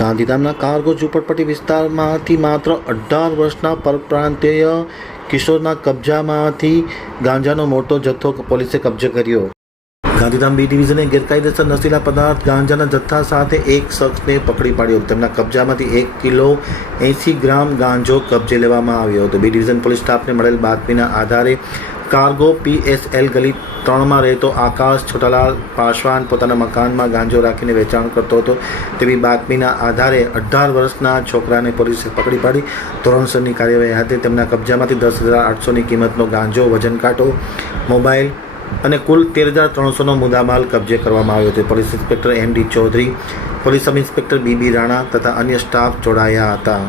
ગાંધીધામના કારગો ઝૂંપડપટ્ટી વિસ્તારમાંથી માત્ર અઢાર વર્ષના પરપ્રાંતીય કિશોરના કબજામાંથી ગાંજાનો મોટો જથ્થો પોલીસે કબજે કર્યો. ગાંધીધામ બી ડિવિઝને ગેરકાયદેસર નશીલા પદાર્થ ગાંજાના જથ્થા સાથે એક શખ્સને પકડી પાડ્યો. તેમના કબજામાંથી એક કિલો એંસી ગ્રામ ગાંજો કબજે લેવામાં આવ્યો હતો. બી ડિવિઝન પોલીસ સ્ટાફને મળેલ બાતમીના આધારે કાર્ગો પીએસએલ ગલી ત્રણમાં રહેતો આકાશ છોટાલાલ પાસવાન પોતાના મકાનમાં ગાંજો રાખીને વેચાણ કરતો હતો. તેવી બાતમીના આધારે અઢાર વર્ષના છોકરાને પોલીસે પકડી પાડી. ધોરણસરની કાર્યવાહી હાથે તેમના કબજામાંથી દસ હજાર આઠસોની કિંમતનો ગાંજો, વજન કાંટો, મોબાઈલ અને કુલ તેર હજાર ત્રણસોનો મુદ્દામાલ કબજે કરવામાં આવ્યો છે police inspector M D Chaudhari, police sub inspector B B Rana તથા અન્ય સ્ટાફ જોડાયા હતા.